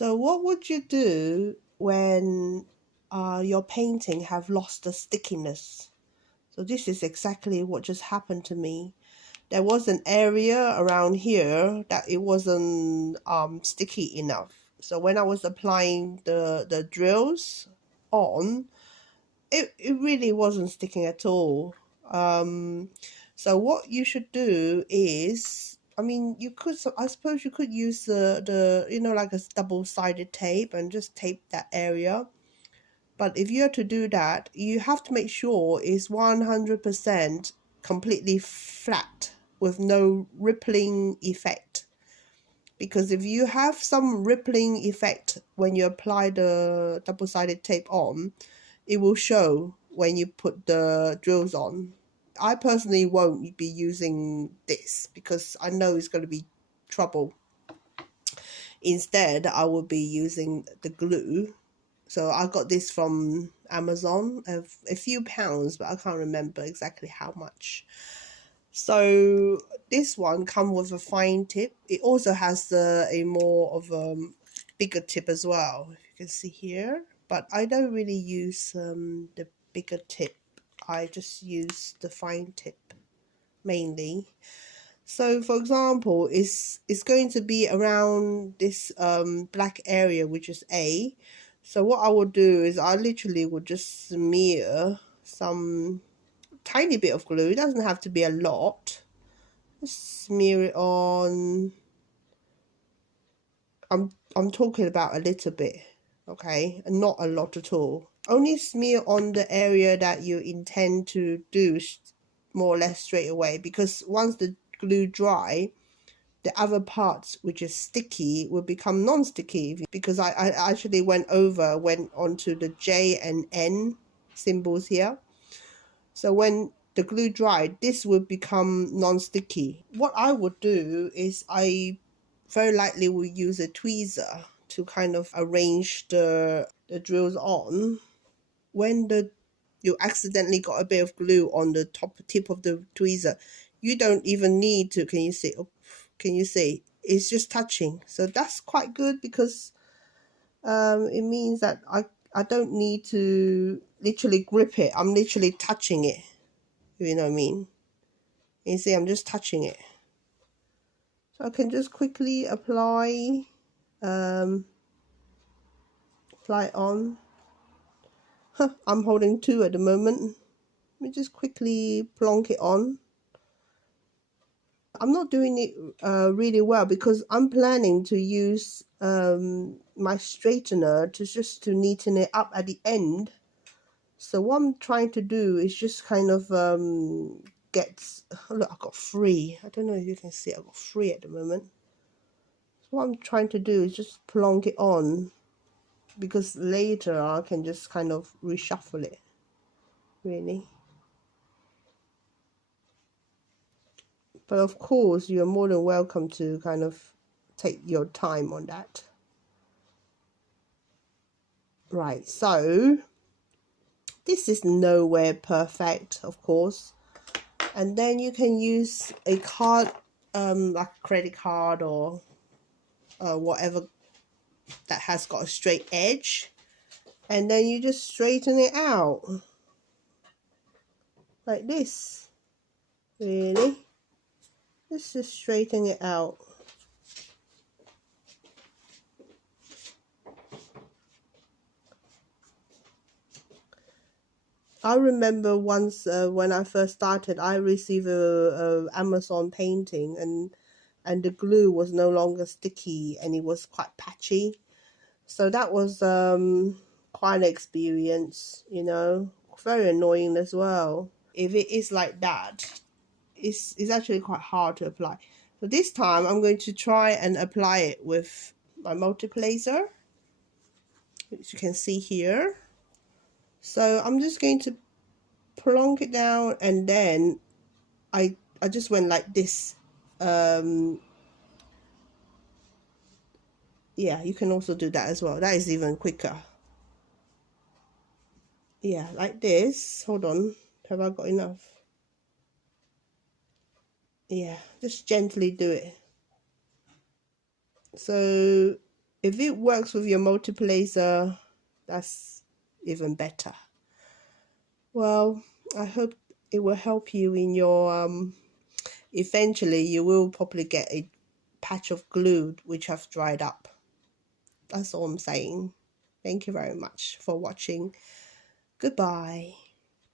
So what would you do when your painting have lost the stickiness? So this is exactly what just happened to me. There was an area around here that it wasn't sticky enough. So when I was applying the drills on, it really wasn't sticking at all. So what you should do is, I mean, you could, I suppose you could use the like a double-sided tape and just tape that area. But if you are to do that, you have to make sure it's 100% completely flat with no rippling effect. Because if you have some rippling effect when you apply the double-sided tape on, it will show when you put the drills on. I personally won't be using this because I know it's going to be trouble. Instead, I will be using the glue. So I got this from Amazon, a few pounds, but I can't remember exactly how much. So this one comes with a fine tip. It also has a more of a bigger tip as well, if you can see here. But I don't really use the bigger tip. I just use the fine tip mainly. So for example, it's going to be around this black area, which is A. So what I would do is I literally would just smear some tiny bit of glue. It doesn't have to be a lot. Just smear it on. I'm talking about a little bit, okay, and not a lot at all. Only smear on the area that you intend to do more or less straight away, because once the glue dry, the other parts which is sticky will become non-sticky, because I actually went onto the J and N symbols here. So when the glue dried, this would become non-sticky. What I would do is I very likely will use a tweezer to kind of arrange the drills on. When you accidentally got a bit of glue on the top tip of the tweezer, you don't even need to, can you see? Can you see? It's just touching. So that's quite good, because it means that I don't need to literally grip it. I'm literally touching it. You know what I mean? You see, I'm just touching it. So I can just quickly apply it on. I'm holding two at the moment. Let me just quickly plonk it on. I'm not doing it really well because I'm planning to use my straightener to neaten it up at the end. So what I'm trying to do is just kind of look, I got three. I don't know if you can see, I got three at the moment. So what I'm trying to do is just plonk it on, because later I can just kind of reshuffle it, really. But of course, you're more than welcome to kind of take your time on that. Right, so this is nowhere perfect, of course. And then you can use a card, like a credit card or whatever that has got a straight edge. And then you just straighten it out. Like this. Really. Let's just straighten it out. I remember once when I first started, I received a Amazon painting, and the glue was no longer sticky and it was quite patchy. So that was quite an experience, you know, very annoying as well. If it is like that, it's actually quite hard to apply. So this time I'm going to try and apply it with my multiplacer, which you can see here. So I'm just going to plonk it down, and then I just went like this. Yeah, you can also do that as well. That is even quicker. Yeah, like this. Hold on. Have I got enough? Yeah, just gently do it. So If it works with your multi-laser, that's even better. Well, I hope it will help you in your eventually you will probably get a patch of glue which have dried up. That's all I'm saying. Thank you very much for watching. Goodbye.